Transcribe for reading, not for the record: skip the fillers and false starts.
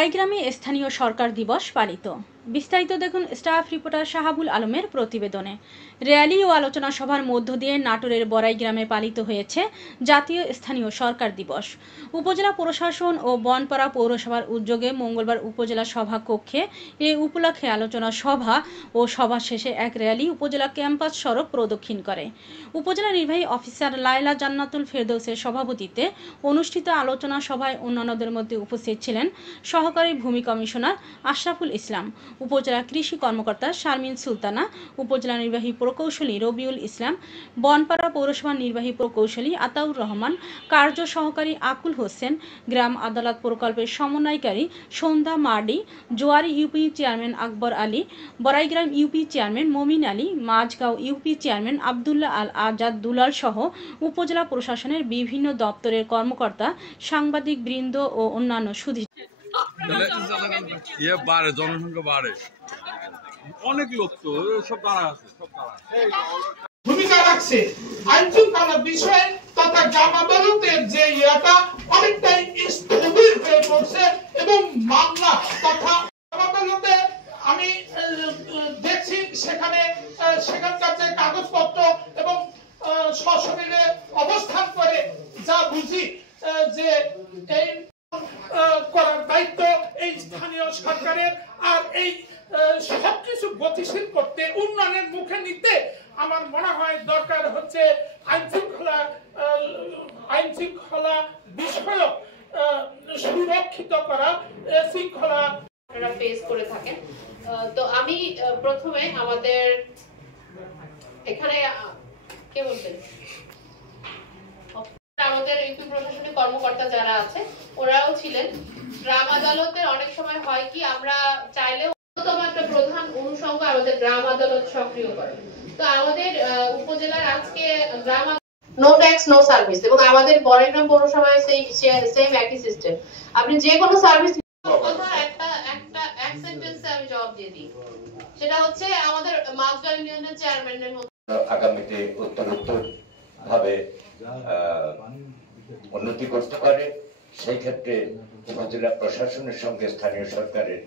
বড়াইগ্রামে স্থানীয় সরকার দিবস পালিত। বিস্তারিত দেখুন স্টাফ রিপোর্টার শাহাবুল আলমের প্রতিবেদনে। র্যালি ও আলোচনা সভার মধ্য দিয়ে নাটোরের বড়াইগ্রামে পালিত হয়েছে জাতীয় স্থানীয় সরকার দিবস। উপজেলা প্রশাসন ও বনপাড়া পৌরসভার উদ্যোগে মঙ্গলবার উপজেলা সভা কক্ষে এ উপলক্ষে আলোচনা সভা ও সভা শেষে এক র্যালি উপজেলা ক্যাম্পাস সড়ক প্রদক্ষিণ করে। উপজেলা নির্বাহী অফিসার লায়লা জান্নাতুল ফেরদৌসের সভাপতিত্বে অনুষ্ঠিত আলোচনা সভায় অন্যান্যদের মধ্যে উপস্থিত ছিলেন সহকারী ভূমি কমিশনার আশরাফুল ইসলাম, উপজেলা কৃষি কর্মকর্তা শারমিন সুলতানা, উপজেলা নির্বাহী প্রকৌশলী রবিউল ইসলাম, বনপাড়া পৌরসভার নির্বাহী প্রকৌশলী আতাউর রহমান, কার্য সহকারী আকুল হোসেন, গ্রাম আদালত প্রকল্পের সমন্বয়কারী সন্ধ্যা Mardi, Zuari UP chairman Akbar Ali, Baraigram UP chairman মমিন আলী, মাঝগাঁও ইউপি চেয়ারম্যান আবদুল্লাহ আল আজাদ দুলাল সহ উপজেলা প্রশাসনের বিভিন্ন দপ্তরের কর্মকর্তা, সাংবাদিক বৃন্দ ও অন্যান্য সুধী। জনসংখ্যা বাড়ে, অনেক লোক তো সব দাঁড়া আছে, ভূমিকা রাখছে আইন শৃঙ্খলা বিষয়ে তথা গ্রাম আদালতের যে ইয়েটা অনেকটাই স্থবির হয়ে পড়ছে এবং মামলা তথা আদালতে আমি দেখছি সেখানকার যে কাগজপত্র এবং সশরীরে অবস্থান করে যা বুঝি যে এই করার দায়িত্ব এই স্থানীয় সরকারের। আর এই সবকিছু গতিশীল করতে, উন্নয়নের মুখে নিতে আমার মনে হয় দরকার হচ্ছে আইন শৃঙ্খলা বিষয়ক সুরক্ষিত করা, শৃঙ্খলা ফেস করে থাকেন। তো আমি প্রথমে আমাদের এখানে কে বলবেন, আমাদের ইউপি প্রশাসনিক কর্মকর্তা যারা আছে ওরাও ছিলেন। গ্রাম আদালতের অনেক সময় হয় কি আমরা চাইলেও একটা প্রধান অনুষঙ্গ আমাদের গ্রাম আদালত সক্রিয় করে। তো আমাদের উপজেলার আজকে গ্রাম নো ট্যাক্স নো সার্ভিস, এবং আমাদের বড়াইগ্রাম পৌরসভায় সেই সেম একই সিস্টেম। আপনি যে কোনো সার্ভিস এক সেন্টেন্সে আমি জবাব দিয়ে দিই, সেটা হচ্ছে আমাদের মাঝগাঁও ইউনিয়নের চেয়ারম্যানের মধ্যে আগামীতে উত্তরোত্তর ভাবে উন্নতি করতে পারে। সেই ক্ষেত্রে উপজেলা প্রশাসনের সঙ্গে স্থানীয় সরকারের